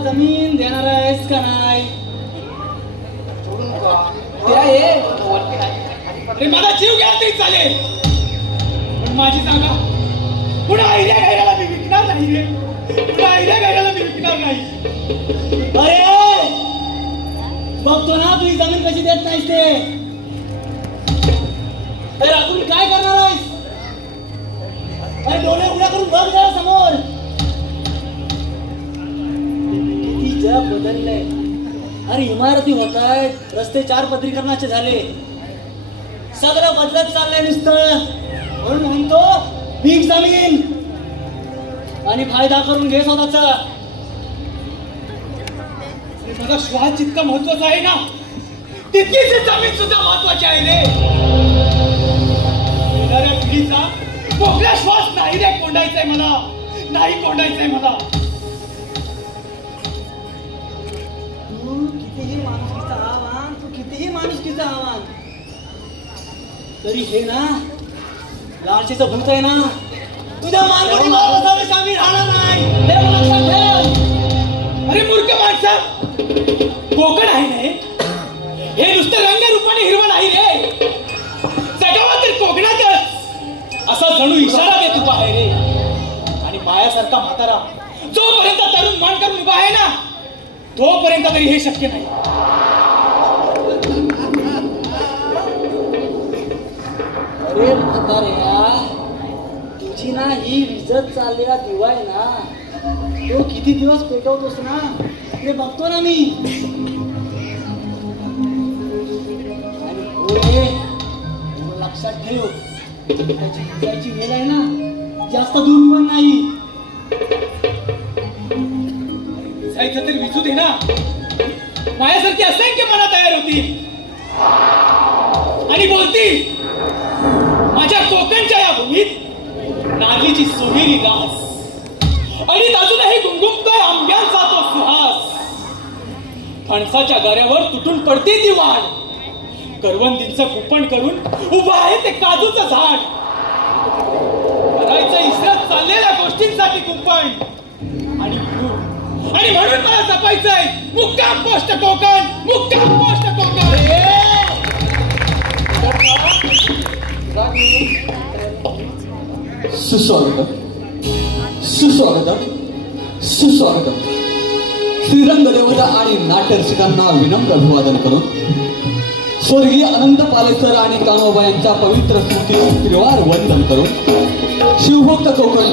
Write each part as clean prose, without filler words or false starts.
जमीन देणार आहेस का नाही? मला जीव घ्या तरी चालेल, पण माझी जागा पुन्हा आयऱ्या गायला मी विकणार नाही रे. पुन्हा आयऱ्या गायला मी विकणार नाही. अरे बघतो ना तुझी जमीन कशी देत नाहीस ते. अरे अजून काय करणार आहेस? अरे डोळे उघड्या करून बघ जरा समोर. किती जग बदललंय. अरे इमारती होत आहेत, रस्ते 4 पदरीकरणाचे झाले, सगळं बदलत चाललंय नुसतं. म्हणून म्हणतो विक जमीन आणि फायदा करून घे स्वतःचा. माझा श्वास जितका महत्वाचा आहे ना, तितकीच जमीन सुद्धा महत्वाची आहे रे. येणाऱ्या पिढीचा मोकळा श्वास नाही रे कोंडायचाय मला, नाही कोंडायचंय मला. कितीही माणुसकीचं आव्हान तरी हे ना लालचीचं भूत आहे ना, तुझ्या मानगडी माणसाने शामी राहणार नाही, हे लक्षात ठेव. अरे मूर्ख माणसा, कोकण आहे ना हे नुसतं रंगरूपाने हिरवं नाही रे. जगावा तर कोकणातच असा जणू इशारा देत उभा आहे रे. आणि मायासारखा म्हातारा जोपर्यंत तरुण मान करून उभा आहे ना, तोपर्यंत तरी हे शक्य नाही. अरे म्हाताऱ्या, तुझी ना ही विजत चाललेला दिवा आहे ना, तो किती दिवस पेटवतोस ना ते बघतो ना मी. आणि होय, लक्षात ठेव, त्याची वेळ आहे ना जास्त दूर पण नाही. जायचं तर विजू दे ना. माझ्यासारखी असंख्य मना तयार होती आणि बोलती, माझ्या कोकणच्या या भूमीत नागलीची सोनेरी रास आणि अजूनही गुंगुमतोय आंब्यांचा तो सुहास. फणसाच्या गाऱ्यावर तुटून पडते ती वाढ, करवंदींचं कुपण करून उभं आहे ते काजूचं झाड. करायचं इसरत चाललेल्या गोष्टींसाठी कुंपण आणि म्हणून मला जपायचंय मुक्काम पोस्ट कोकण, मुक्काम पोस्ट कोकण. सुस्वागतम, सुस्वागतम, सुस्वागतम. श्रीरंग देवता आणि नाट्यरसिकांना विनम्र अभिवादन करून स्वर्गीय अनंत पालेसर आणि कामोबा यांच्या पवित्र स्तुतीस त्रिवार वंदन करून शिवभक्त कोकण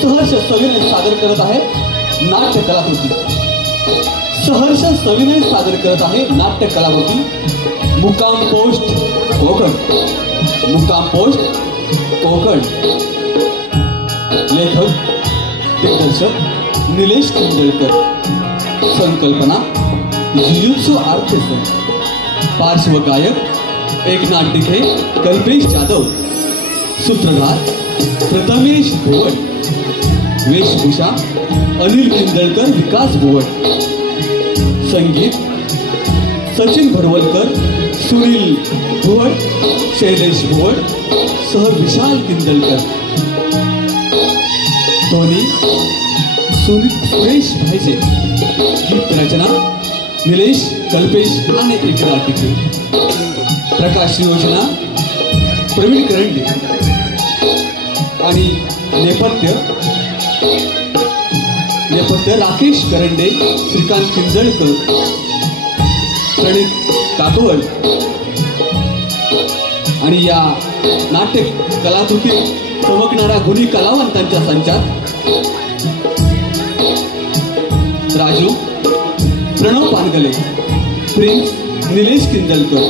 सहर्ष सविनय सादर करत आहे नाट्य कलाकृती. सहर्ष सविनय सादर करत आहे नाट्य कलाकृती मुक्काम पोस्ट कोकण. मुक्काम पोस्ट कोकण. लेखक दिग्दर्शक निलेश किंजळकर. संकल्पना जिजुत्सु आर्टिस्ट. पार्श्वगायक एकनाथ डिखे, कल्पेश जाधव. सूत्रधार प्रथमेश भुवड. वेशभूषा अनिल किंजळकर, विकास भुवड. संगीत सचिन भरवलकर, सुनील भुवड, शैलेश भुवड सह विशाल किंजळकर. ध्वनी सुरेश भाईचे. गीत रचना निलेश, कल्पेश आणि एकनाथ डिखे. प्रकाश योजना प्रवीण करंडे आणि नेपथ्य राकेश करंडे, श्रीकांत किंजळकर, प्रणित काकवड. आणि या नाट्य कलाकृतीत चमकणाऱ्या गुणी कलावंतांच्या संचात राजू प्रणव पानगले, प्रिन्स निलेश किंजळकर,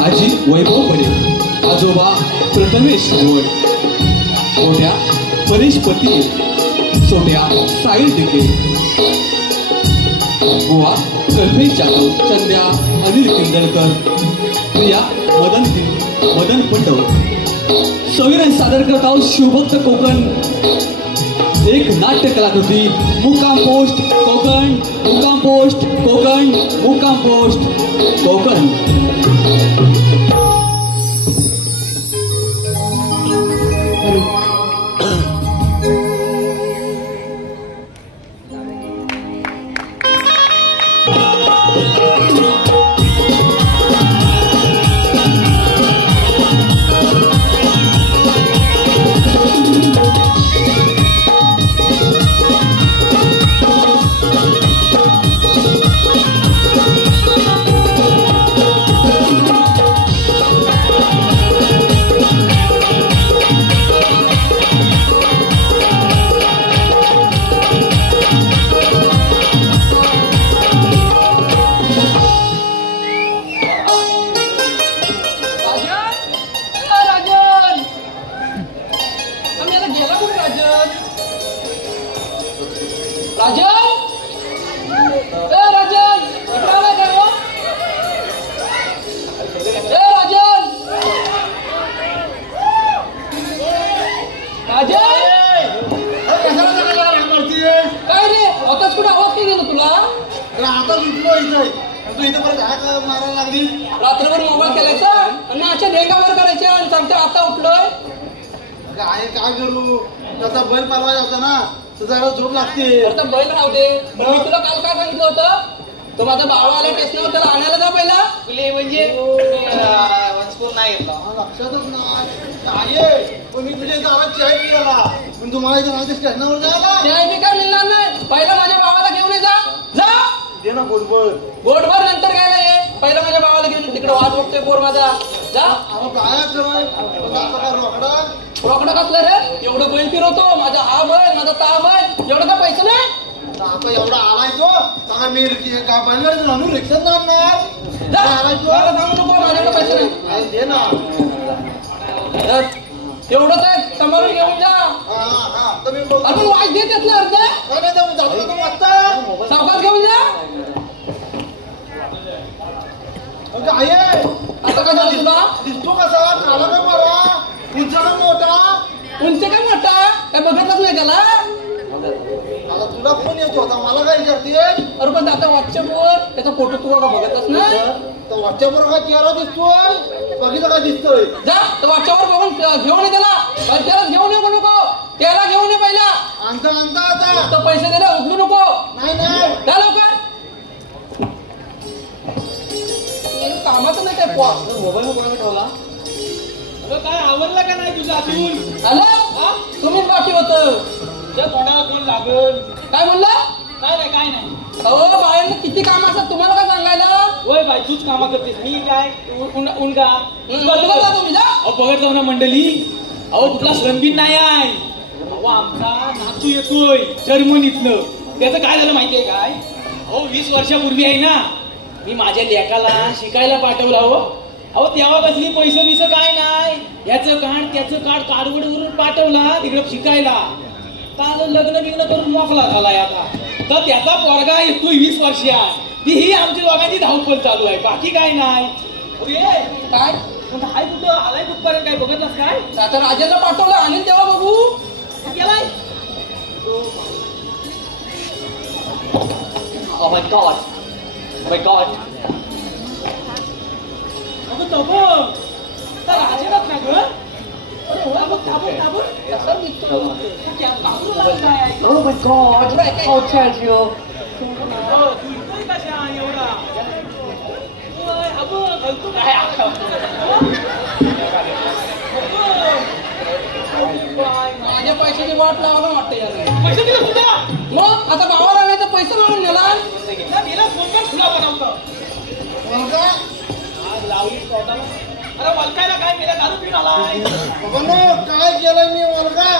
आजी वैभव पडे, आजोबा प्रथमेश भुवड, मोठ्या परेश पती, सोट्या साहिल डिके, बुवा कल्पेश जाधव, चंद्या अनिल किंजळकर, प्रिया मदन पंडव. सविनय सादर करत आहोत शिवभक्त कोकण एक नाट्य कलाकृती मुक्काम पोस्ट कोकण. मुक्काम पोस्ट कोकण. मुक्काम पोस्ट कोकण. राजन ए राजन इकडे आलाय काय हो? ए राजन राजन काय रे आताच कुठे आवाज काय गेला तुला? आता उठलो इथं तू इथं परत हाक मारायला लागली. रात्रभर मोबाईल केलायचा आणि अशा ढेंगावर करायच्या आणि सांगतो आता उठलोय. काय काय करू त्याचा बैल पालवायचा होता ना तुझा झोप लागते. तर बैल राहू दे पण मी तुला काल काय सांगितलं होतं तो माझा भाव आला टेशनवर त्याला आणायला जा पहिला. तुले म्हणजे वंचपूर नाही येत लक्षातच नाही काय पण मी तुझ्या इथं आवाज चाय पिला पण तुम्हाला इथं माझ्या स्टेशनावर जायला चाय बी काय मिळणार नाही. पहिला माझ्या भावाला घेऊन ये जा दे ना बोलबोल बोटभर नंतर घ्यायला ये. पहिला माझ्या भावाला घेऊन तिकडे वाट बघतोय पोर माझा जा. अहो काय कराय रोकडा रोकडं कसलं रे एवढं बैल फिरवतो माझा हा बैल माझा ता बैल एवढं का पैसे नाही. आता एवढा आलाय तो सांगा मी काय बनणार म्हणून रिक्षात आणणार जा आलाय तो मला सांगू नको माझ्याकडे पैसे नाही. काय दे ना एवढंच आहे सांभाळून घेऊन जा. हा तर मी बोलतो आपण वाईट देत येत ना अर्ध काय नाही जाऊ जातो तू आता सावकाश घेऊन जा. काय आहे आता काय झालं तुला? दिसतो कसा काला काय बरा उंचा काय मोठा उंच काय मोठा काय बघतच नाही त्याला. आता तुला फोन येतो होता मला काय विचारते अरे पण आता व्हॉट्सअपवर त्याचा फोटो तुला का बघतच नाही. तर व्हॉट्सअपवर काय चेहरा दिसतोय बघितलं काय दिसतोय जा तर व्हॉट्सअपवर बघून घेऊन ये त्याला. पण त्याला घेऊन येऊ नको त्याला घेऊन ये पहिला. आणता आणता आता तर पैसे दिले उचलू नको. नाही नाही जा लवकर. कामाचं नाही काय मोबाईल कोणाला ठेवला. अगं काय आवडलं का नाही तुझं अजून? हॅलो तुम्हीच बाकी होतं. तुझ्या तोंडाला कोण लागल? काय म्हणला? काय नाही अहो बाहेर किती काम असतात तुम्हाला काय सांगायला. होय बाई तूच कामा करतेस मी काय उनगा बघा तुम्ही जा. अहो बघत जाऊ ना मंडळी. अहो कुठला श्रमबीन नाही आहे. अहो आमचा नातू येतोय जर्मनीतनं. त्याचं काय झालं माहितीये काय? अहो 20 वर्षापूर्वी आहे ना मी माझ्या लेकाला शिकायला पाठवलं. अहो तेव्हा कसली पैसे बिस काय नाही. याचं काढ त्याचं काढ कारवडवरून पाठवला तिकडे शिकायला. काल लग्न बिग्न करून मोकला झालाय आता. तर त्याचा पोरगा येतोय 20 वर्षात. तीही आमच्या दोघांची धावपळ चालू आहे बाकी काय नाही. काय हाय कुठं आलाय कुठपर्यंत काय बघतलास काय? आता राजाला पाठवलं आणि तेव्हा बघू गेलाय. Oh my god. Oh my god. अगं तबं तर राजेनात ना ग. कसं दिसतो. Oh my god. I'll tell you. माझ्या पैशाची वाट लावायला वाटतं यार. पैसे दिले सुद्धा मग आता भावाला आणायचा पैसा लावून नेला. दिला कोणता खुला बनवतं मुलगा आज लावली पोटाला. अरे वलकायला काय मेला दारू पिऊन आलाय. बाबांनो काय केलंय मी मुलगा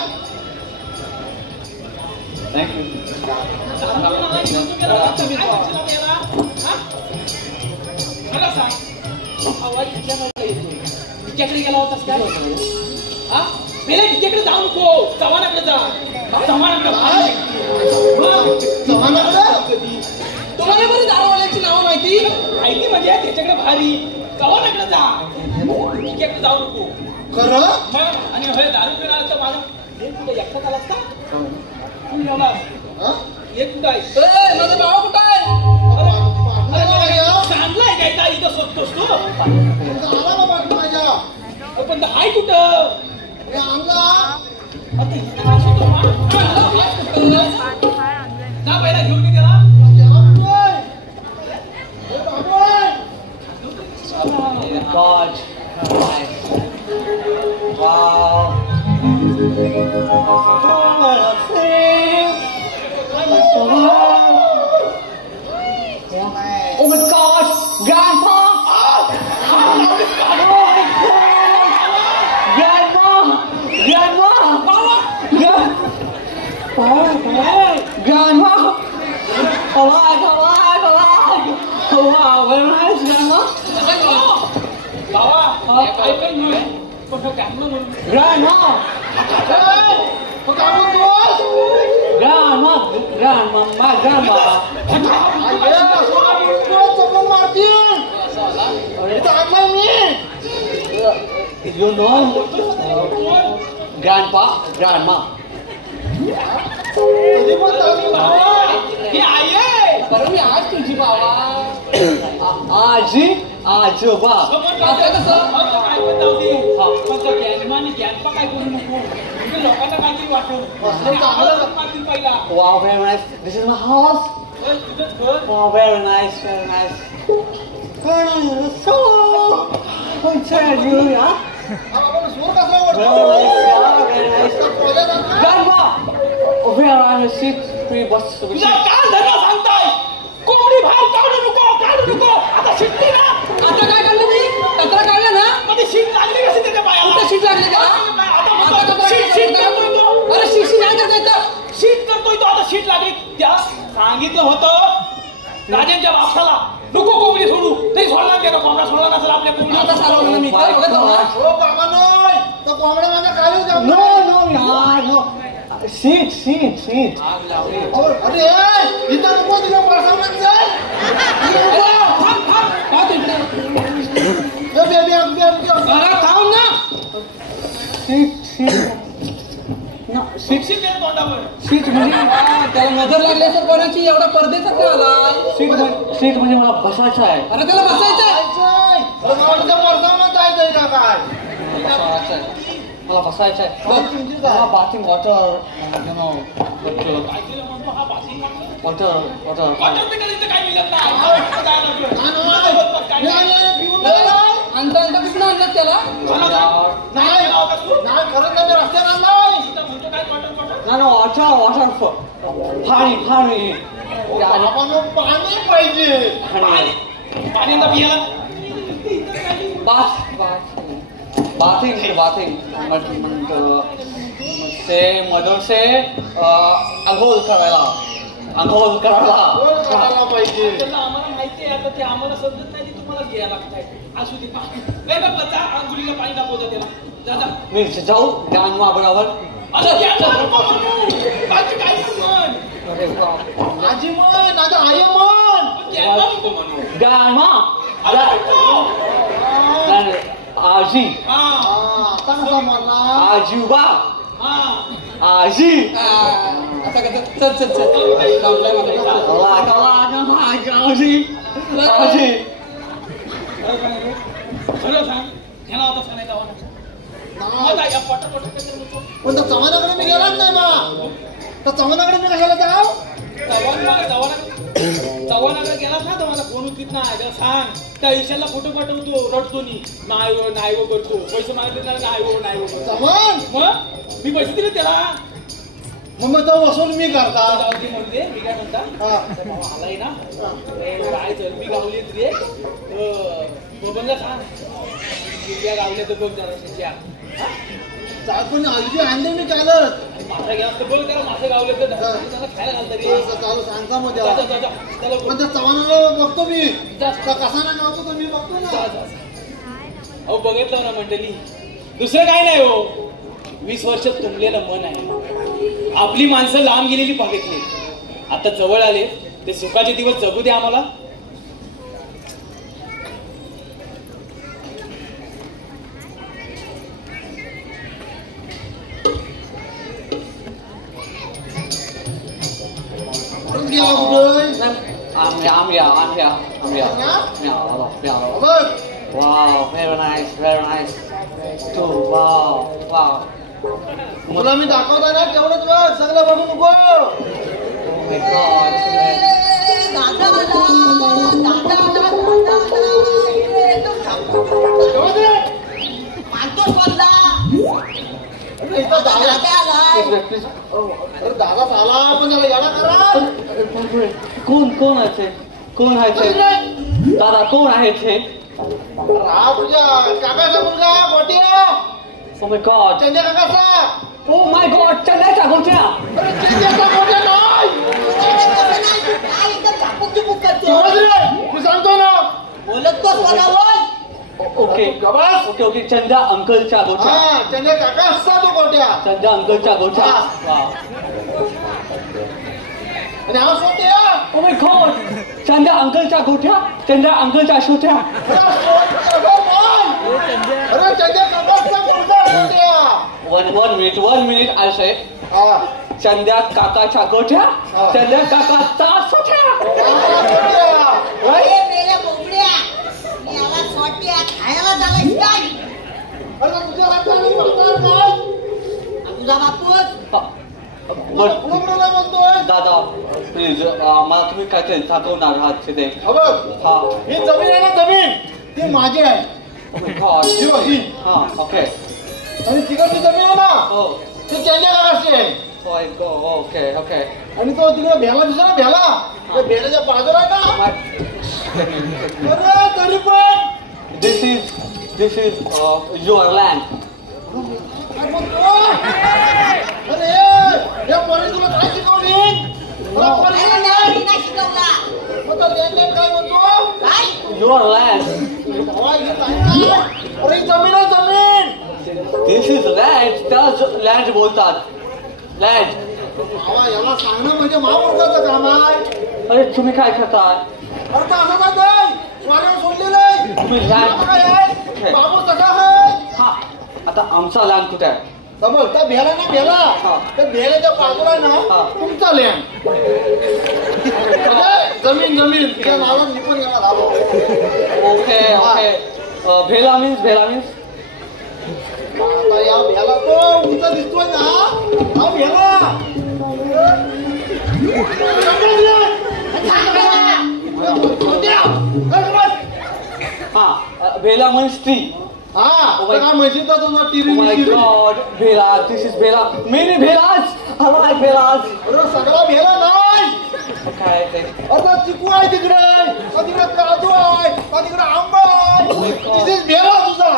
Thank you. दारू पिऊन आलाय की नव्हतं गेला? काय पैसे लावून याला? हा? मला सांग आवाज इतक्याकडे येतो. इतक्याकडे गेला होतास काय? हा मेला इतक्याकडे जाऊ नको चव्हाणाकडे जा. चव्हाणाकडे तुम्हाला बरं दारूवाल्याची नावं माहिती. माहिती म्हणजे त्याच्याकडे भारी चव्हाणाकडे जा. इतक्याकडे जाऊ नको. खरं मग आणि होय दारू पिऊन आला तर माझा हे कुठे एकटाच आलास का? तू जेवला एक कुठं आहे? ए, माझा भाव कुठं आहे. चांगलाय काय काय इथं शोधतोस तू? आला ना बाग माझ्या पण हाय कुठं? हे आणला आता इथं काय शोधतो बा? जा पहिला घेऊन ये त्याला. Oh god. Wow. Oh my god, Grandpa! Grandma! Alive! Oh wow, very nice, Grandma! बाबा काय काय नाही पण काम म्हणून Grandma! काय म्हणतोस grandma, my grandma. You know, grandpa, grandma. ही आई आहे. बरं मी आज तुझी बाबा आजी आजोबा आता कसं काय पण जाऊ दे. फक्त ज्ञानमा आणि ज्ञानपा काय करू नको. म्हणजे लोकांना काहीतरी वाटून पहिला wow very nice this is my house तुझंच घर. wow very nice so I tell you yeah very nice grandma where are the seats free bus तुझा काय धर्म सांगताय. कोंबडी बाहेर काढू नको. आता शिकली ना. आता काय काढलं मी कचरा काढला ना मध्ये शीट लागली कशी त्याच्या पायाला. कुठे शीट लागली का आता म्हणतो शीट करतोय तो. अरे शिशी नाही करता येतं शीट करतोय तो. आता शीट लागली. त्या सांगितलं होतं राजांच्या बापसाला नको कोंबडी सोडू. तरी सोडला त्यानं. कोंबडा सोडला नसेल आपल्या कोंबडी. आता चालवलं मी काय बघत जाऊ ना no seat शिक्षित आहे तोंडावर. सीट म्हणजे त्याला नजर लागली असेल कोणाची एवढा परदेचा काय आला सीट म्हणजे मला बसायचं आहे अरे त्याला बसायचं आहे मला बसायचं आहे बाथिंग वॉटर काय केलं म्हणतो हा बासिंग म्हणतो. वॉटर वॉटर पिटायला इथं काय मिळत नाही. आणता कुठून आणलं त्याला नाही वॉटर पाणी पाण्याला पियाला बाथिंग मधून से आंघोळ करायला आम्हाला माहिती आहे. आता ते आम्हाला समजत नाही. ते तुम्हाला घ्यायला लागतंय. असू दे. आंघोळीला पाणी दाखवतं त्याला. जा मी जाऊ ग्रॅन्डमा बरोबर आता ज्ञानपा नको म्हणू. बाकी काय पण म्हण. ज्ञानपा नको म्हणू. ग्रॅन्डमा आता नको. आजी हा आजोबा हा आजी खरं सांग. ह्याला होता का नाही जावा. या पटर पण त्या चव्हाणाकडे मी गेलाच नाही बा. तर चव्हाणाकडे मी कशाला जाऊ चव्हाणाकडे गेलास ना तर मला फोन उचलीत नाही. त्याला सांग त्या ईशाला फोटो पाठवतो. रडतो नाही हो करतो. पैसे मागितले त्याला नाही हो करतो. चव्हाण मग मी पैसे दिले त्याला. मग तो वसूल मी करता जाऊ दे म्हणते. मी काय म्हणता आलाय ना काय चरबी गावली रे. बबनला सांग गिरग्या गावल्या तर बघ जरा. पण हलकी आणले मी कालच मासा घ्या तर बघ त्याला. मासे गावले तर त्याला खायला घालतं रे. चालू सांगता मग त्याला त्याला पण त्या चव्हाणाला बघतो मी कसा नाही गावतो तो मी बघतो ना. अहो बघितलं ना मंडळी. दुसरं काय नाही हो. 20 वर्ष तुंबलेलं मन आहे. आपली माणसं लांब गेलेली बघितली. आता जवळ आले. ते सुखाचे दिवस जगू दे आम्हाला. I'm wow, very nice. Wow. तुला मी दाखवता ना तेवढंच बघ. सगळं बघू नको. Oh my God. Please. अरे दादा झाला पण त्याला याला करा. कोण आहे ते दादा कोण आहे ते हा तुझ्या काकाचा मुलगा गोट्या. Oh my God. त्यांच्या काकाचा. Oh my God. चंद्याचा गोट्या. अरे त्यांच्याचा गोट्या नाही. मी सांगतो ना. बोलत तो स्वरावर. ओके गबास. ओके ओके चंद्या अंकलच्या गोठ्या हा चंद्या काका असता तो गोट्या. चंद्या अंकलच्या गोठ्या हा. वा आणि हा सोट्या. ओ माय गॉड चंद्या अंकलच्या गोठ्या चंद्या अंकलच्या छोट्या अरे चंद्या काका असता गोट्या. वन मिनिट आय से हा चंद्या काकाच्या गोठ्या हा. चंद्या काकाचा छोट्या अरे मेल्या बोबड्या याला सोट्या खायला झालायस काय अरे तुझ्या हाताने बोलतोय काय? तुझा बापूच कोणाला बोलतोय? दादा प्लीज मला तुम्ही काहीतरी दाखवणार आहात तिथे हा बघ हा ही जमीन आहे ना जमीन ती माझी आहे. ओ माय गॉड ही बघ ही. हा ओके आणि तिकडची जमीन आहे ना हो ती चंद्या काकाची आहे. ओके ओके आणि तो तिकडे भेला दिसला ना भेला त्या भेल्याच्या बाजूला आहे ना. अरे तरी पण दिस इज युअर लँड काय बोलतोय? अरे या पोरी तुला काय शिकवली? तुला पोरी अरे नाही. नाही शिकवला मग तो लेन काय म्हणतो? काय युअर लँड भावा, ही काय काय? अरे ही जमीन आहे जमीन. दिस इज लँड त्याला लँड बोलतात लँड भावा याला सांगणं म्हणजे महामूर्खाचं काम आहे. अरे तुम्ही काय करताय अरे तर असं काय नाही वाऱ्यावर सोडलेलं आहे. तुम्ही बाबा लँड काय आहे? बाबू सखा आहे. हा आता आमचा लँड कुठे आहे समज त्या भेला ना भेला हा. त्या भेल्याच्या बाजूला आहे हा. ना तुमचा लँड जमीन जमीन त्या नावात मी पण येणार आलो. ओके ओके भेला मीन्स आता या भेला तो उंच दिसतोय ना हा भेला. हा भेला मीन्स ट्री हा सगळा म्हशीचा तुझा टिरी माय गॉड भेला दिस इज भेला मेनी भेलाज I like भेलाज अरे सगळा भेला नाही. काय ते आता चिकू आहे तिकडे तिकडे काजू आहे तिकडे आंबा आहे. This is भेला तुझा.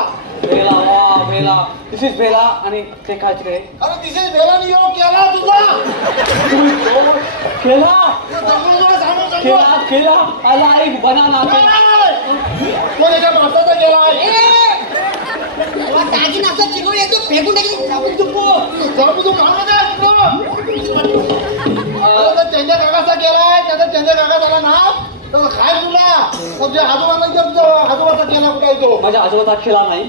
भेला वा भेला दिस इज भेला आणि ते काय तिकडे अरे this is भेला नि योग केला तुझा. केला सांगू केला केला I like banana कोणाच्या माणसाचा केला आहे. तुला दागिना असं चिकवून येतो फेकून टाकली झाकून चुपू जाऊ तू काम त्यांच्या काकाचा केलाय त्याचा त्यांच्या काका झाला ना तर काय तुला तुझ्या आजोबाला विचार तुझ्या आजोबाचा केला कुठे आहे तो. माझ्या आजोबाचा केला नाही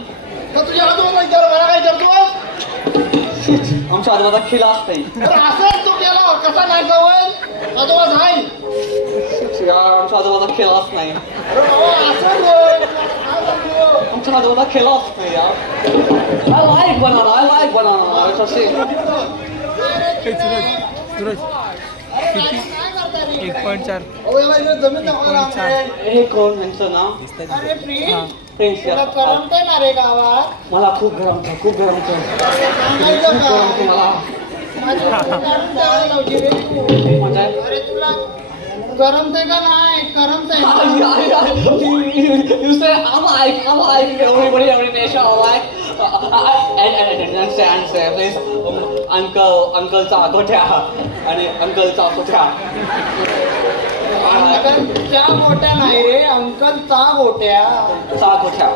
तर तुझ्या आजोबाला विचार मला काय करतोस. आमच्या आजोबाचा केलाच नाही तर असंच तो केला कसा नाही जावं आजोबा नाही. आमच्या आजोबाचा केलाच नाही अरे बाबा असं रे. आमच्या आजोबाचा केलाच नाही यार I like banana It's a shame. अहो, याला इकडे जमीन दाखवायला आणलंय. हे कोण यांचं नाव अरे प्रिन्स, फ्रेंड्स तुला करमतंय ना रे गावात. मला खूप गरम होतं खूप गरम होतं सांगायचं गरम होतं का? मला माझी काढून द्यावी लावली रे तू. म्हणजे अरे तुला करमतंय का नाही करमतंय. You say I like everybody, every nation I like and say please uncle गोठ्या आणि अंकलचा गोठ्या अंकलच्या गोट्या नाही रे अंकलचा गोट्या. चा गोठ्या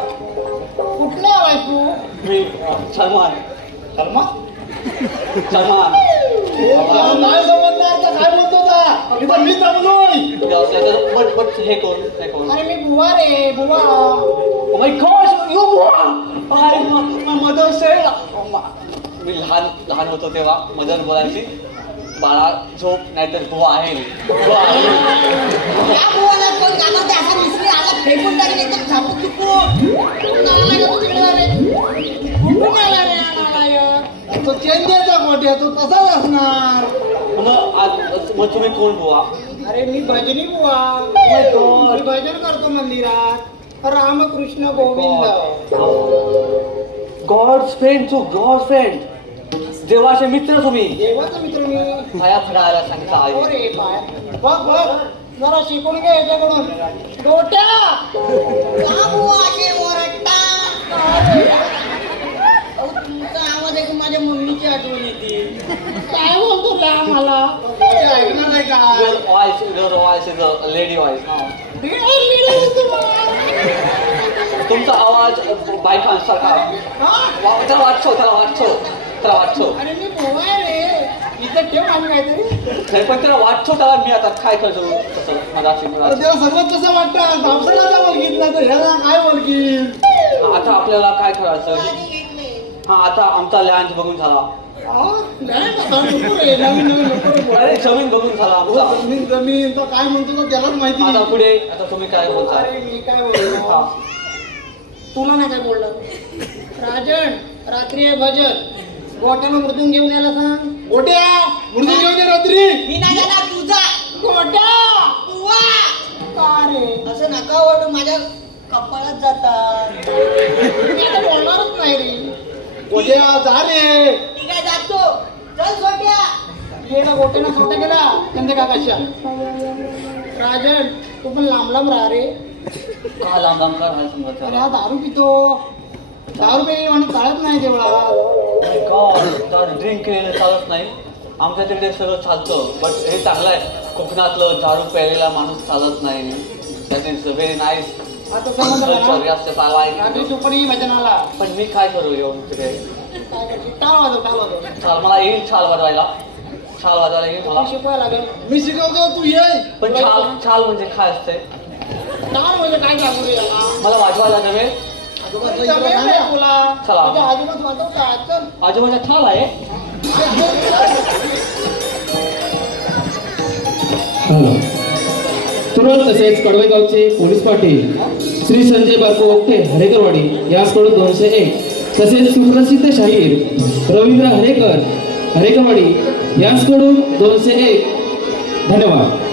कुठला आलाय तू. मी सलमान नाही समजणार तर काय म्हणतो का इथं मी समजून. बट हे कोण अरे मी बुवा रे बुवा. Oh my gosh, you my mother said मी लहान होतो तेव्हा मदर बोलायची बाळा झोप नाहीतर बुवा आहे या बुवाला कोण गावात असा मिसरी आला फेकून टाकले तर झाकून चुपू तो चेंदेचा गोट्या तो तसाच असणार. मग तुम्ही कोण बुवा अरे मी भजनी बुवा. मी भजन करतो मंदिरात रामकृष्ण गोविंद. गॉड फ्रेंड देवाचे मित्र तुम्ही देवाचा मित्र मी. पाया फडायला सांगितलं हो आहे रे पाय बघ बघ जरा शिकून घे याच्याकडून. गोट्या का बुवा असे ओरडता अहो, तुमचा आवाज ऐकून माझ्या मम्मीची आठवण येते. काय बोलतो त्या मला ऐकणार आहे का. your voice is a lady voice now. तुमचा आवाज बायकांसारखा त्याला वाटतो अरे मी मोबाईल आहे इथं ठेव आम्ही काहीतरी नाही पण त्याला वाटतो त्याला मी आता काय करतो तसं मराठी त्याला सगळं कसं वाटतं पावसाळ्याचा बोलगीत नाही तर ह्याला काय बोलगीत आता आपल्याला काय करायचं हा आता आमचा लँड बघून झाला अरे जमीन बघून झाला आमचा जमीन तो काय म्हणतो तो त्यालाच माहिती आता पुढे आता तुम्ही काय बोलता अरे मी काय बोललो तुला नाही काय बोललं राजन रात्री आहे भजन गोट्याला मृदून घेऊन यायला सांग गोट्या मृदून घेऊन ये रात्री मी नाही जाणार तुझा गोट्या बुवा का रे असं नका ओरडू माझ्या कपाळात जातात मी आता बोलणारच नाही रे गोट्या जा रे ठीक आहे जातो चल सोट्या गेला गोट्यानं छोटा गेला चंदे काकाच्या राजन तू पण लांब लांब राहा रे का लांब लांब का राहायला समजत अरे हा दारू पितो दारू पे म्हणून चालत नाही देवळात ड्रिंक केलेलं चालत नाही आमच्या तिकडे सगळं चालतं बट हे चांगलं आहे कोकणातलं दारू प्यायलेला माणूस चालत नाही दॅट इज व्हेरी नाईस आता समजलं रात्री तू पण ये भजनाला पण मी काय करू येऊन तिथे टाळ वाजव छाल मला येईल छाल वाजवायला येईल मला शिकवायला लागेल मी शिकवतो तू ये पण छाल म्हणजे काय असते टाळ म्हणजे काय सांगू रे मला वाजवायला जमेल तुला चला. आजूबाजू वाजवतात चल आजोबाचा छाल आहे तुरंत तसेच कडवेगावचे पोलीस पाटील श्री संजय बारको ओकटे हरेकरवाडी याचकडून 201 तसेच सुप्रसिद्ध शाहीर रवींद्र हरेकरवाडी याचकडून 201 धन्यवाद.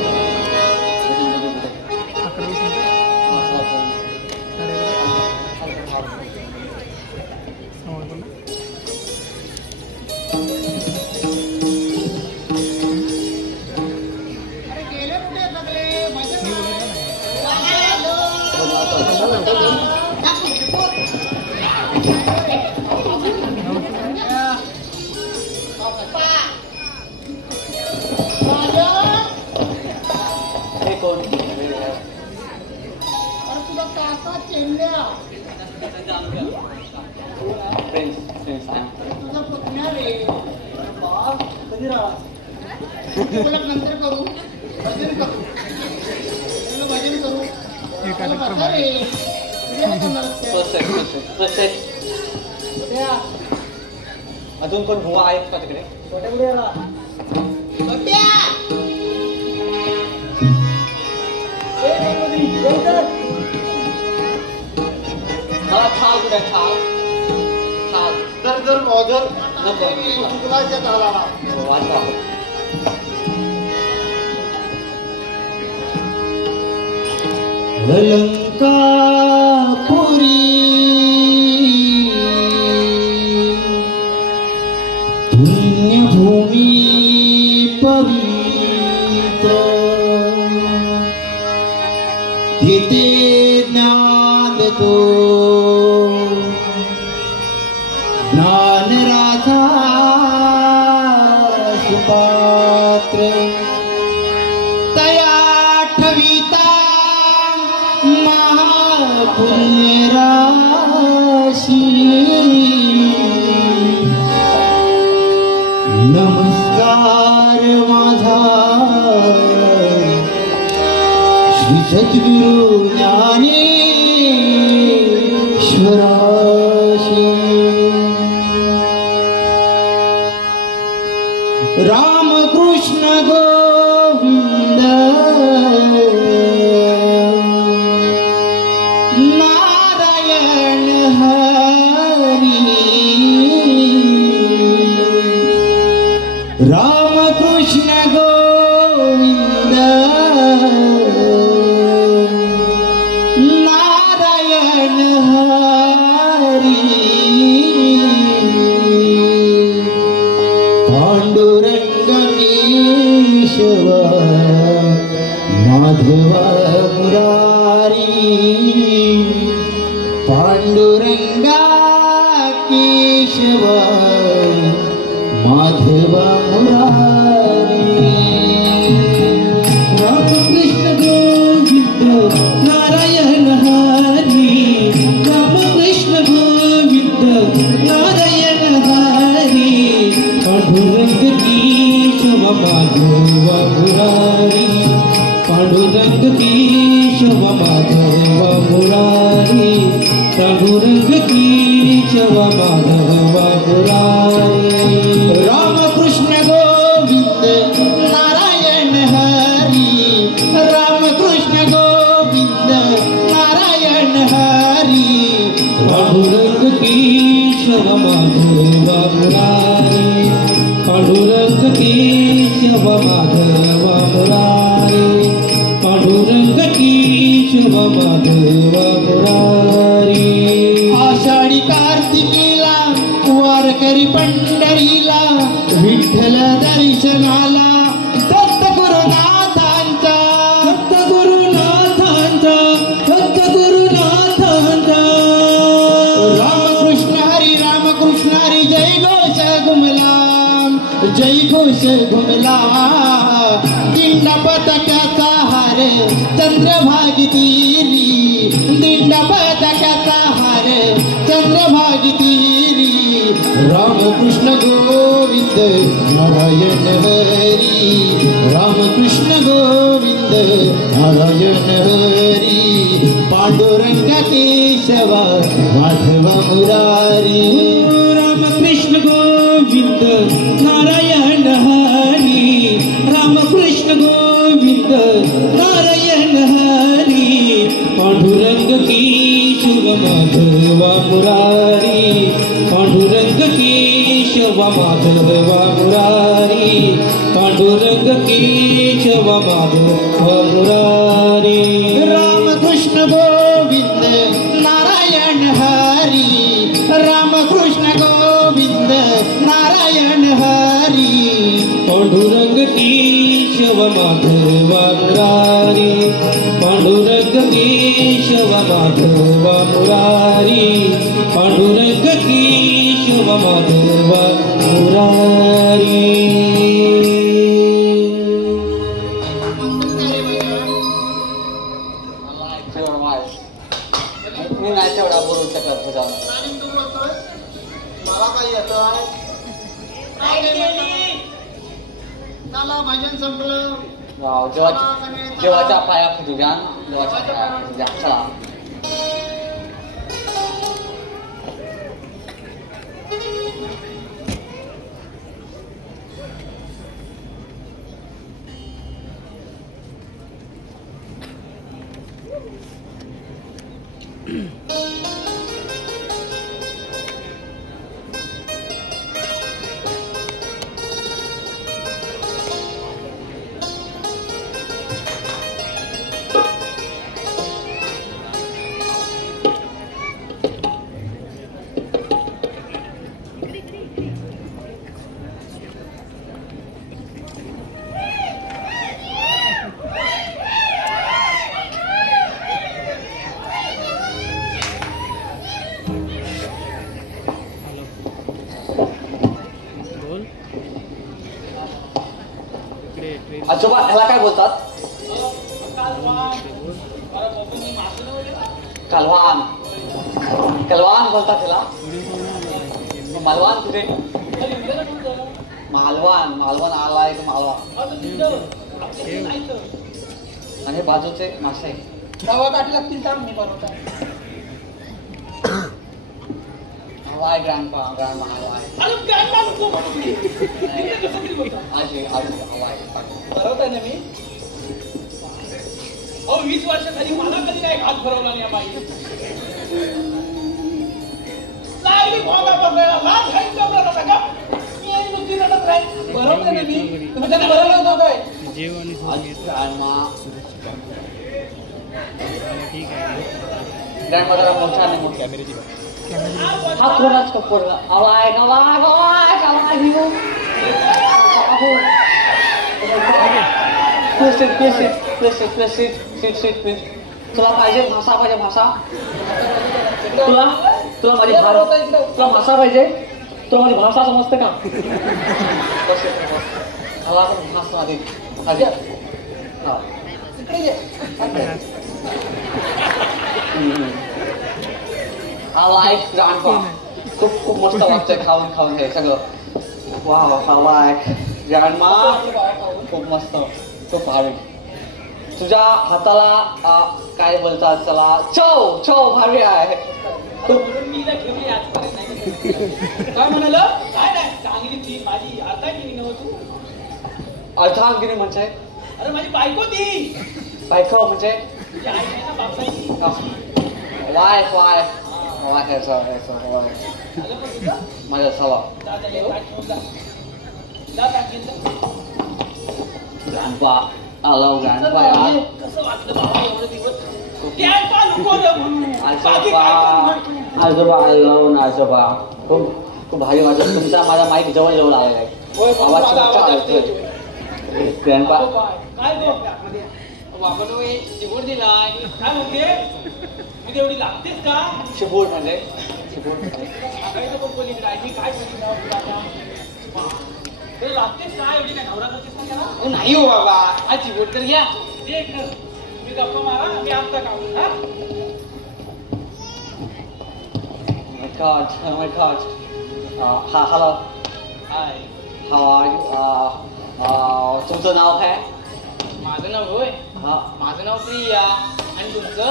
नंतर करू भजन करू अजून कोण भुवा आहेत का तिकडे मला छाल कुठे छाल जर ऑर्डर नको चुकलाच्या तालाला वाजवा अलंकापुरी पुण्यभूमी पवित्र तिथे ज्ञान तो ज्ञानराधा सुपात्र तया ठविता महापुण्यराशी नमस्कार माझा श्री सद्गुरु ज्ञानेश्वराशी रामकृष्ण गोविंद नारायण हरी रामकृष्ण गोविंद नारायण हरी पांडुरंग केशव माधव मुरारी पांडुरंगा केशव माधव मुरारी रामकृष्ण गोविंद नारायण हरी पांडुरंग केशव माधव मुरारी पांडुरंग केशव माधव मुरारी राम कृष्ण गोविंद नारायण हरी राम कृष्ण गोविंद नारायण हरी पांडुरंग केशव माधव मुरारी पांडुरंग केशव माधव मुरारी पांडुरंग केशव माधव मुरारी आषाढी कार्तिकीला वारकरी पंढरीला विठ्ठल दर्शनाला दत्त गुरुनाथांचा रामकृष्ण हरी जय घोष घुमला दिंडा पताक्याचा हार चंद्रभागी तीरी दिंडा पताक्याचा हार चंद्रभागी तीरी रामकृष्ण गोविंद नारायण हरी रामकृष्ण गोविंद नारायण हरी पांडुरंग केशव माधव मुरारी रामकृष्ण गोविंद नारायण हरी रामकृष्ण गोविंद नारायण हरी पांडुरंग केशव माधव मुरारी पांडुरंग केशव माधव मुरारी पांडुरंग केशव माधव मुरारी रामकृष्ण गोविंद नारायण हरी रामकृष्ण गोविंद नारायण हरी पांडुरंग केशव माधव मुरारी पांडुरंग केशव माधव मुरारी पांडुरंग केशव माधव मुरारी मी नाही तेवढा बोलू शकत तुझा मला काय येतं चला भजन संपलं देवाच्या पाया फुटू द्या देवाच्या पाया फुटू द्या चला आजोबा ह्याला काय बोलतात कलवान कलवान बोलतात त्याला मालवान कुठे मालवान आलाय की मालवा आणि बाजूचे मासे गावात आठ लागतील का मी बनवता हवाय ग्रँडपा ग्रँडमा हवाय आजी हवाय भरवताय ना मी 20 वर्षाखाली मला कधी काय हात भरवला नाही बाई लागली भोगा पकडायला लाज खाईन कमरा का मी आणि नुसती रडत राहील भरवताय ना मी तुम्ही त्याने भरवलं होतं काय ग्रँडमा ग्रँडमा जरा मोठा आणि मोठ्या हा कोणाच कपड हवाय हवाय हवाय हवाय घेऊ तुला पाहिजे भाषा पाहिजे भाषा तुला तुला माझी तुला भाषा पाहिजे तुला माझी भाषा समजते का मला पण भाषा आधी like grandpa खूप मस्त वाटतंय खाऊन खाऊन हे सगळं वाव I like grandma खूप मस्त खूप भारी तुझ्या हाताला काय बोलतात चला चव चव भारी आहे. म्हणून मी हिला ठेवली आजपर्यंत नाही. काय म्हणाल? काय नाही चांगली ती माझी अर्धांगिनी नव्ह तू. अर्धांगिनी म्हणजे? अरे माझी बायको ती. बायको म्हणजे? तुझी आई आहे ना बापसाची. वाय वाय वाय माझ्या चला बा आलो कसं वाटलं बाबा एवढं दिवस. काय नको रे म्हणून. बाकी काय पण म्हण. आजोबा आलो ना आजोबा. खूप भारी वाटत. तुमचा माझा माईक जवळ जवळ आलेला आहे. होय, म्हणून आवाज माझा आवाज तुमचा जास्त येतोय. ग्रँडपा काय गो बाबानो चिबूड दिलाय. काय म्हणते मी तेवढी लागतेच का? चिबूड म्हणजे? चिबूड म्हणजे सांगायचं पण कोणी मी काय सांगितलं तुला आता? तुला लागतेच का? एवढी काय नवरा करतेस का त्याला? नाही हो बाबा. हा चिबूड तर घ्या. तुम्ही गप्पा मारा मी आमचा काम. Oh my God. Hello. High. How are you? तुमचं नाव काय? माझं नाव होय. हा. माझं नाव प्रिया. आणि तुमचं?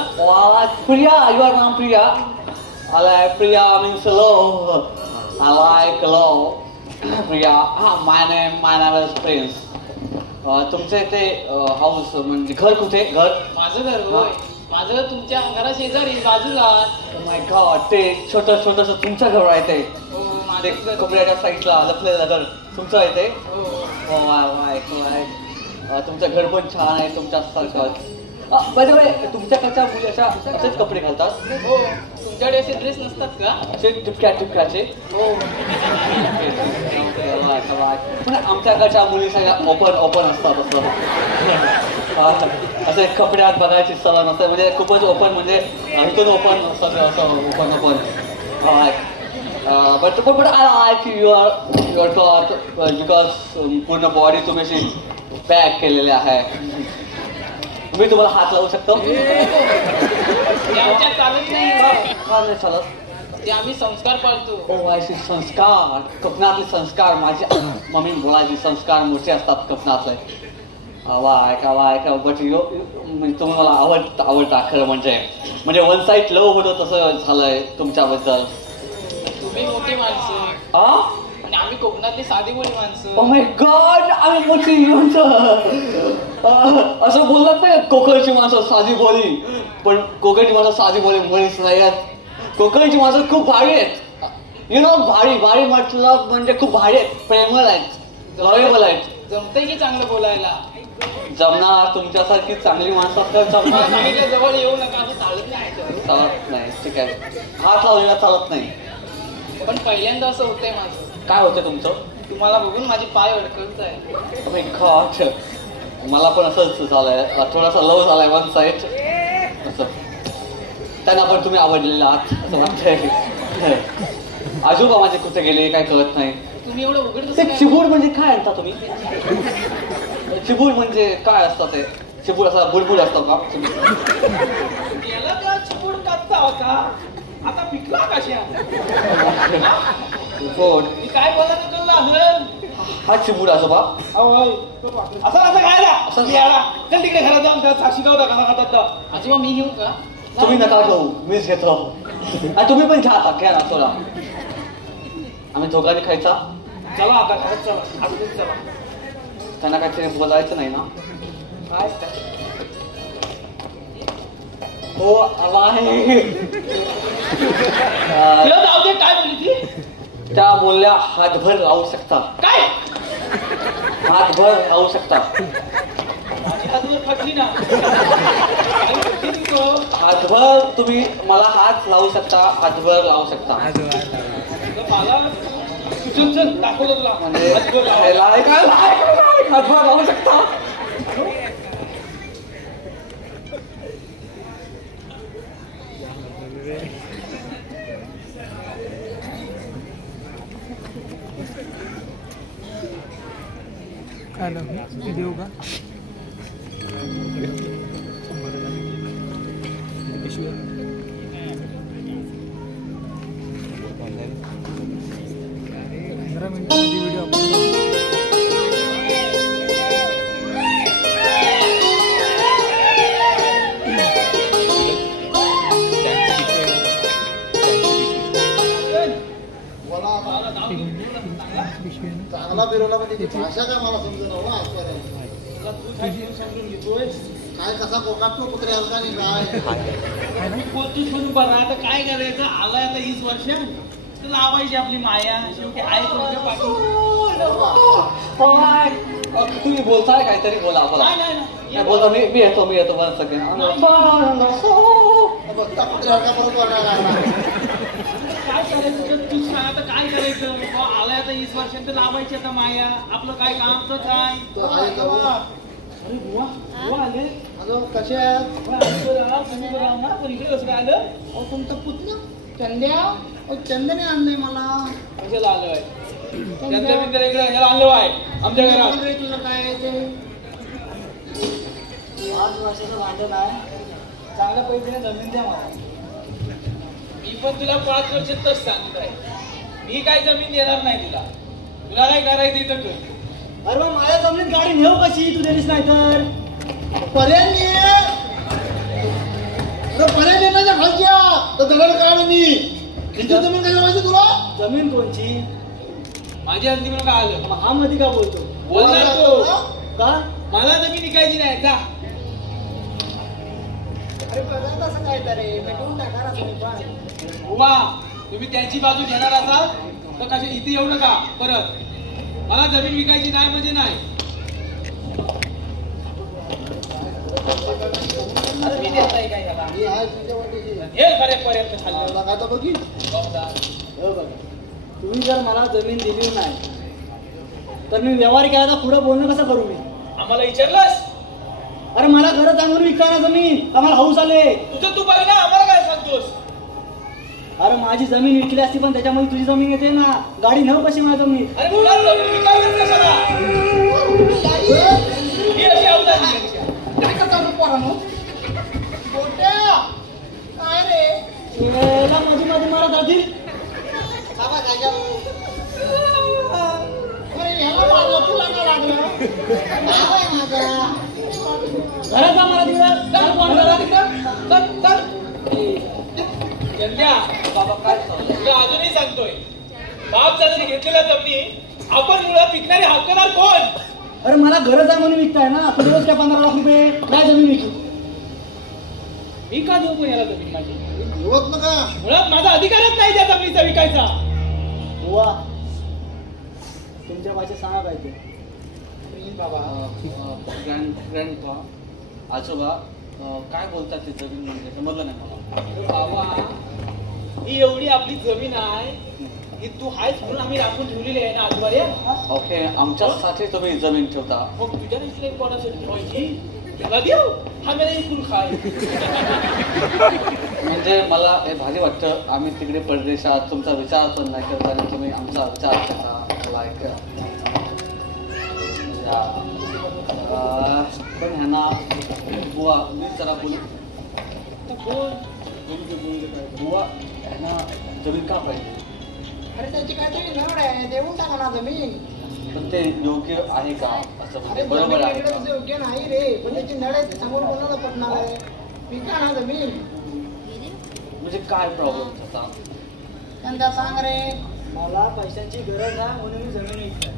Priya, your name Priya. I like Priya means hello. I like hello. Priya. My name is Prince. तुमचं इथे हाऊस म्हणजे घर कुठे? घर? माझं घर होय. माझं तुमच्या घरा शेजारी बाजूला. माय गॉड, ते छोटस तुमचं घर आहे ते. हो ते माझं घर. कपड्याच्या साईडला लपलेलं घर तुमचं आहे ते? हो. वाय तुमचं घर पण छान आहे तुमच्यासारखं. बाय द वे, तुमच्याकडच्या मुली असेच कपडे घालतात? हो. तुमच्याकडे असे ड्रेस नसतात का? असे टिपक्याचे? हो. पण आमच्याकडच्या मुली सगळ्या ओपन असतात. असं असे कपड्यात बघायची सवय नसते. म्हणजे खूपच ओपन, म्हणजे इथून ओपन सगळं असं open. But I like your cloth because पूर्ण बॉडी तुम्ही अशी पॅक केलेली आहे. मी तुम्हाला हात लावू शकतो? ते आमच्यात चालत नाही. का नाही चालत? ते आम्ही संस्कार पाळतो. हो असे संस्कार, कोकणातले संस्कार. माझी मम्मी बोलायची संस्कार मोठे असतात कोकणातले. वाय बट तुम्हाला आवडता खरं म्हणजे वन साईड लव होतं तसं झालंय तुमच्याबद्दल. तुम्ही मोठी माणसं आणि आम्ही कोकणातली साधी बोली माणसं. ओ माय गॉड, आम्ही मोठी असं बोलत नाही. कोकणची माणसं साधी बोली, पण कोकणची माणसं साधी बोली मुळीच नाही आहेत. कोकणची माणसं खूप भारी आहेत. यु नो, भारी म्हटलं म्हणजे खूप भारी आहेत, प्रेमळ आहेत, लॉयबल आहेत. जमतंय की चांगलं बोलायला? जमणार. तुमच्यासारखी चांगली माणसं असतात जमणार. सांगितलं जवळ येऊ नका असं चालत नाही. चालत नाही. ठीक आहे, हात लावलेला चालत नाही. पण पहिल्यांदा असं होतंय माझं. काय होतं तुमचं? तुम्हाला बघून माझी पाय अडकत आहे. ओ माय गॉड, मला पण असंच झालंय. थोडासा लव झालाय वन साईड. असं त्यांना पण तुम्ही आवडलेला आहात असं वाटतंय. आजोबा माझे कुठे गेले काय कळत नाही. तुम्ही एवढं उघड ते चिबूड म्हणजे काय आणता तुम्ही? चिबूड म्हणजे काय असतं ते? चिबूड असा बुडबुड असतो का? याला त्या चिपूड कापता होता, आता पिकला कशा? मी काय बोलायचं तुला लागलं? हा चिबूड आजोबा? असं खायला चल तिकडे घरात जाऊन त्या साक्षी गावता कसा खातात. आजोबा मी घेऊ का? तुम्ही नका घेऊ, मीच घेतो. आणि तुम्ही पण घ्या ना थोडा. आम्ही दोघांनी खायचा. चला आता घरात चला. आजच चला. त्यांना काहीतरी बोलायचं नाही ना? काय हो आहे. जाऊ दे. काय बोलली ती? त्या बोलल्या हातभर लावू शकता. काय? हातभर लावू शकता. हातभर फाटली ना. हातभर तुम्ही मला हात लावू शकता. हातभर लावू शकता मला चल दाखवलं तुला. म्हणजे हातभर लावू शकता. देऊ का? फिरवला पण त्याची भाषा काय मला समजून आजपर्यंत तू समजून घेतोय काय कसा कोकाटतो कुत्रे हलका नाही काय तू सोडून बघा आता काय करायचं आलाय आता 20 वर्ष तर लावायची आपली माया शेवटी आहे तुमच्या तुम्ही बोलताय काहीतरी बोला बोला नाही बोलतो मी येतो वन सेकंड बघता कुत्रे हलका परत वाटायला काय करायचं तू सांग आता काय करायचं आलाय आता 20 वर्षांत लावायची आता माया आपलं काय काम तर काय अरे बुवा बुवा आले कसे तुम्ही बघा ना पण इकडे कसं आलं अहो तुमचा पुतण्या चंद्या चंद्याने आणलंय मला कशाला आलोय चंद्र बिंदर इकडे ह्याला आणलं आहे आमच्या घरात तुझं काय ते 5 वर्षाचं भांडण आहे चांगल्या पैशाने जमीन द्या मला मी पण तुला 5 वर्षातच सांगत आहे मी काय जमीन देणार नाही तुला तुला काय करायचं तर कर अरे मग माझ्या जमिनीत गाडी नेऊ कशी तू देलीस नाही तर पर्याय देण्याच्या खालच्या तर दगड काढ मी तिथे जमीन काय माहिती तुला जमीन कोणची माझी अंतिम म्हणून काय आलं मग हा मध्ये का बोलतो बोलणार तो का मला जमीन विकायची नाही जा अरे बघा तसं काय तर भेटून टाका ना तुम्ही पण उभा तुम्ही त्यांची बाजू घेणार असाल तर कशा इथे येऊ नका परत मला जमीन विकायची नाही म्हणजे नाही मी देत नाही काय याला ही आहे तुझ्या वाटेची. हे पर्यंत खाल्लं तुला काय तर बघी हो बघा तुम्ही जर मला जमीन दिली नाही तर मी व्यवहार केला तर पुढे बोलणं कसं करू मी आम्हाला विचारलंस अरे मला घरच सांगून विकता ना जमीन आम्हाला हाऊस आले तुझं तू बघ ना आम्हाला काय सांगतोस अरे माझी जमीन विकली असती पण त्याच्यामध्ये तुझी जमीन येते ना गाडी नेऊ कशी माझी जमीन अरे तुला जमीन विकायचं कशाला ही अशी अवतार काय करता पोरांनो गोट्या काय रे याला मध्ये मध्ये मारत राहतील बाबा काय अरे याला लागलं तुला काय लागलं नाव आहे माझा घरात जा मला बाबा काय तुला अजूनही सांगतोय बाप चालणी घेतलेल्या जमिनी आपण मुळात पिकणारे हक्कदार कोण अरे मला घर जा म्हणून विकताय ना तू रोज काय 15 लाख रुपये काय जमीन विकू मी का देऊ पण याला जमीन माझी होत नका मुळात माझा अधिकारच नाही त्या जमिनीचा विकायचा बुवा तुमच्या भाषेत सांगा काय ते ग्रँड आजोबा काय बोलतात ते जमीन म्हणजे समजलं नाही मला अरे बाबा ही एवढी आपली जमीन आहे ही तू हायच म्हणून आम्ही राखून ठेवलेली आहे ना आजूबाजू ओके आमच्यासाठी तुम्ही जमीन ठेवता मग तुझ्या इथले कोणासाठी ठेवायची त्याला देऊ हा मेरा इकून खाय म्हणजे मला हे भारी वाटतं आम्ही तिकडे परदेशात तुमचा विचार पण नाही करता आणि तुम्ही आमचा विचार करता लाईक पण ह्यांना बुवा मी जरा बोलू बुवा ह्यांना जमीन का पाहिजे अरे त्याची काहीतरी नड आहे देऊन टाका ना जमीन पण ते योग्य आहे का असं अरे म्हणजे बरोबर आहे का? जमीन योग्य नाही रे पण त्याची नड आहे समोर कोणाला पटणार आहे विका ना जमीन म्हणजे काय प्रॉब्लेम होता त्यांना सांग रे मला पैशांची गरज आहे म्हणून मी जमीन विकतोय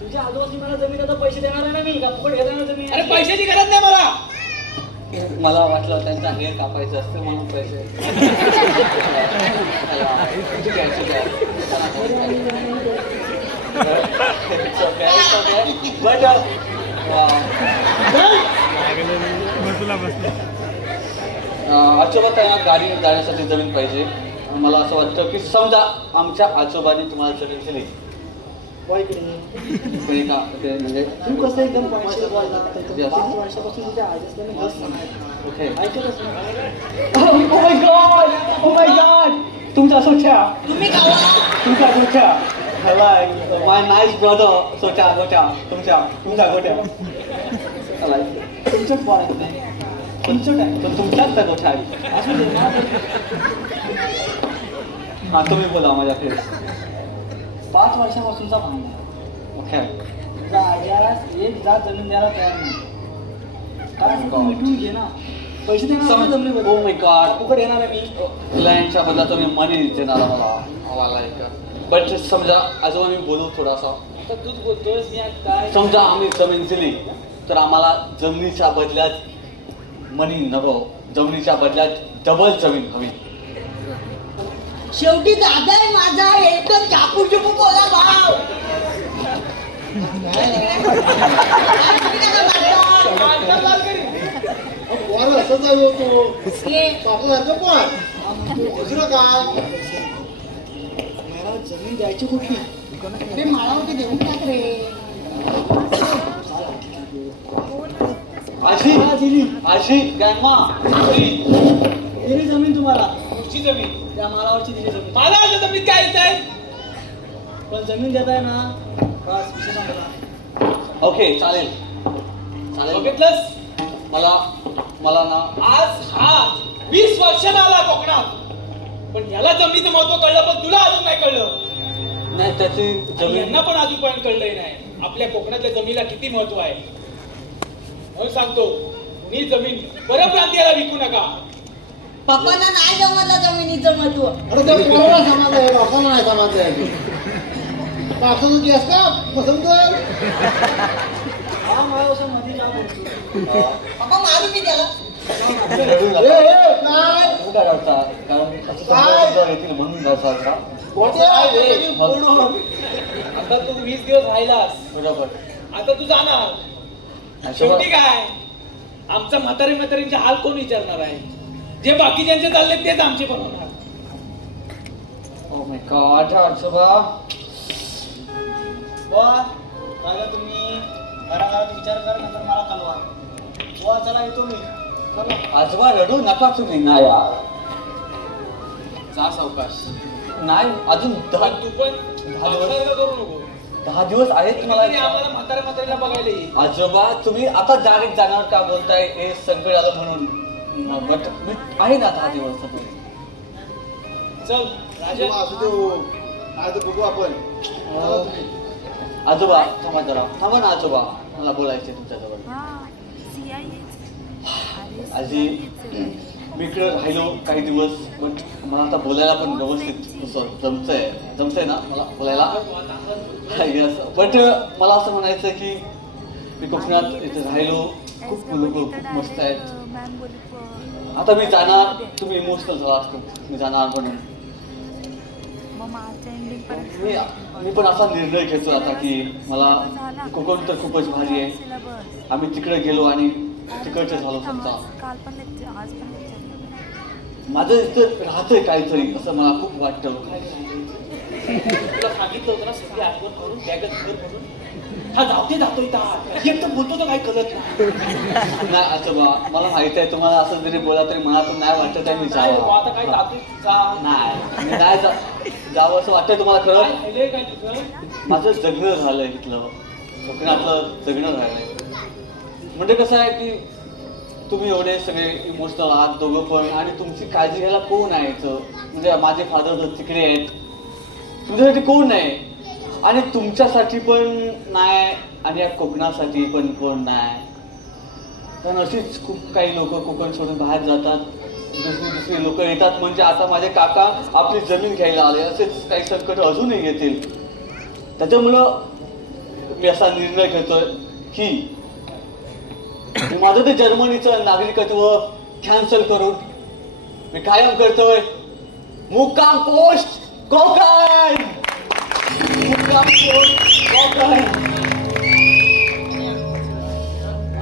तुझ्या आजोबाची मला जमीन आता पैसे देणार आहे ना मी का फुकट घेणार ना जमीन अरे पैशाची गरज नाही मला मला वाटलं त्यांचा हेअर कापायचं असतं म्हणून पैसे ठीक आहे ठीक आहे बट आजोबा त्यांना गाडी जाण्यासाठी जमीन पाहिजे मला असं वाटतं की समजा आमच्या आजोबांनी तुम्हाला जमीन दिली इकडे का ते म्हणजे तू कसं एकदम पॉईंटशी बोलला 5 वर्षापासून तुझ्या आजोबांनी बस ओके ऐकलंच नाही ओ माय गॉड तुमचा सोच्या तुमचा गोठ्या माय नाईस ब्रदर सोच्या गोट्या तुमच्या गोट्या तुमच्याच बॉल तुमचं काय तुमच्याच त्या गोठ्या आहे असू दे ना हा तुम्ही बोला माझ्याकडे 5 वर्षापासूनचा भांडण आहे ओके तुझा आजास एक जात जमीन द्यायला तयार नाही कारण तू मिटून घे ना पैसे देणार ना जमिनीमध्ये ओ माय गॉड फुकट येणार आहे मी क्लायंटच्या बदला तुम्ही मनी देणार मला लाईक बट समजा आजोबा मी बोलू थोडासा आता तूच बोलतोस मी आज काय समजा आम्ही जमीन दिली तर आम्हाला जमिनीच्या बदल्यात मनी नको, जमिनीच्या बदल्यात डबल जमीन हवी. शेवटी दादा आहे माझा, एकदम चापू चुपू बोला भाव. पोरं असंच आहे तो बापासारखं पण दुसरं काय मला जमीन द्यायची कुठली? ते माळावरती देऊन टाक रे. आशी ग्रँडमा दिली जमीन तुम्हाला, तुझी जमीन त्या मालावरची दिली जमीन. मला आता जमीन काय येत आहे पण जमीन देताय ना, बस विषय संपला. ओके चालेल चालेल. बघितलंस मला ना आज हा 20 वर्षांना आला कोकणात, पण याला जमिनीचं महत्व कळलं पण तुला अजून नाही कळलं. नाही त्याची आणि जमीन यांना पण अजूनपर्यंत कळलंही नाही आपल्या कोकणातल्या जमिनीला किती महत्व आहे. म्हणून सांगतो कुणी जमीन परप्रांतीयाला विकू नका. पप्पांना नाही जमलं जमिनीचं महत्व. अरे त्या पोराला समाज आहे, बापाला नाही समाज आहे. बापाचं केस का पसंत कर. हा मला असं मध्ये काय बोलतो? पप्पा मारू मी त्याला. रडू नका. ए, काय तुम्ही काय करता? कारण असं समजा येतील म्हणून रडता का? गोट्या आता तू 20 दिवस राहिलास, बरोबर. आता तू जाणार. शेवटी काय आमचा म्हातारींचे हाल कोण विचारणार आहे? जे बाकीच्यांचे चालले तेच आमचे पण होणार. ओ माय गॉड आजोबा. बघा तुम्ही घराघरात विचार कर, नंतर मला कळवा. बुवा चला येतो मी. चला. आजोबा रडू नका तुम्ही. नाही यार, जा सावकाश. नाही अजून पण तू पण भावना करू नको. 10 दिवस आहेत तुम्हाला. आम्हाला म्हातारीला बघायला येईल. आजोबा तुम्ही आता डायरेक्ट जाणार का बोलताय? हे संकट आलं म्हणून. बट मी आहे ना 10 दिवस. चल राजा असू देऊ, काय तर बघू आपण. आजोबा थांबा जरा, थांबा ना आजोबा, मला बोलायचे तुमच्याजवळ. आजी मी इकडे राहिलो काही दिवस, पण मला आता बोलायला पण व्यवस्थित जमतंय ना मला बोलायला. यस, बट मला असं म्हणायचं की मी कोकणात इथे राहिलो, खूप लोक खूप मस्त आहेत. आता मी जाणार, तुम्ही इमोशनल झालात खूप, मी जाणार म्हणून. मी पण असा निर्णय घेतो आता की मला कोकण तर खूपच भारी आहे. आम्ही तिकडे गेलो आणि तिकडचं झालो समजा. माझं इथं राहतंय काहीतरी असं मला खूप वाटतं. तुला सांगितलं होतं ना सगळी आठवण करून बॅगच घर म्हणून. हा जातो इथं एकदम बोलतो तर काय कळत नाही आजोबा, मला माहिती आहे तुम्हाला असं जरी बोला तरी मनातून नाही वाटत आहे मी जावं. आता काय जातो नाही मी नाही जावं असं वाटतंय तुम्हाला. खरं राहिले काय तुझं? माझं जगणं झालंय इथलं, कोकणातलं जगणं झालंय. म्हणजे कसं आहे की तुम्ही एवढे सगळे इमोशनल आहात दोघं पण, आणि तुमची काळजी घ्यायला कोण आहे इथं? म्हणजे माझे फादर तिकडे आहेत, तुमच्यासाठी कोण नाही, आणि तुमच्यासाठी पण नाही, आणि या कोकणासाठी पण कोण नाही. कारण अशीच खूप काही लोक कोकण सोडून बाहेर जातात, दुसरी लोक येतात. म्हणजे आता माझे काका आपली जमीन घ्यायला आले, असेच काही संकट अजूनही येतील. त्याच्यामुळं मी असा निर्णय घेतोय की माझं ते जर्मनीचं नागरिकत्व कॅन्सल करून मी कायम करतोय मुक्काम पोस्ट कोकण. मुक्काम post Konkan.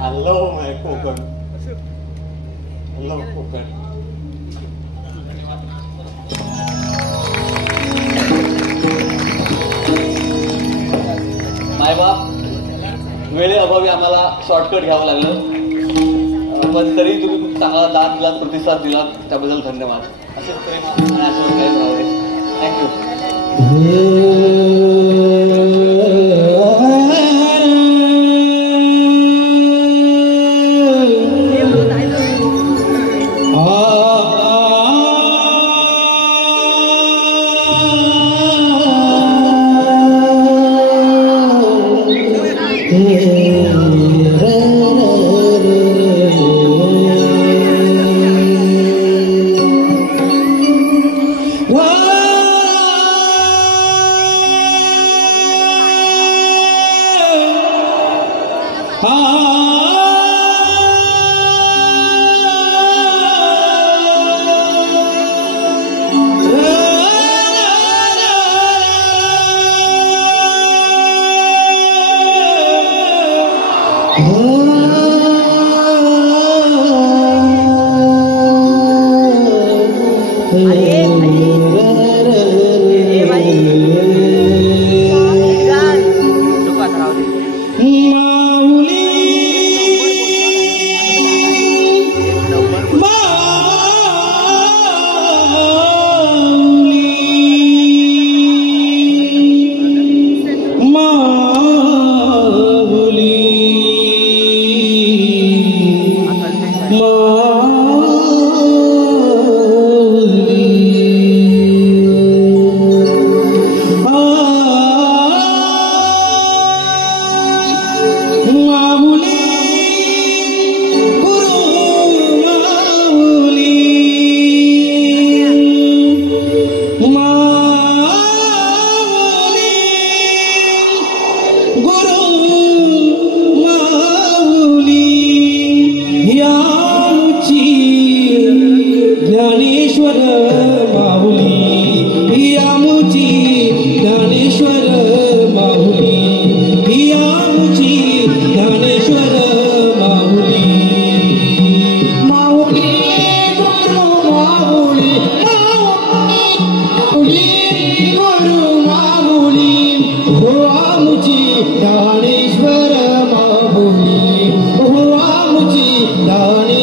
I love my Konkan. I love Konkan. मायबाप वेळेअभावी आम्हाला शॉर्टकट घ्यावं लागलं, पण तरी तुम्ही खूप चांगला दाद दिलात, प्रतिसाद दिलात, त्याबद्दल धन्यवाद. असेच प्रेम आणि आशीर्वाद कायम राहू दे. थँक्यू. ज्ञानेश्वर माऊली, हो आमची ज्ञानेश्वर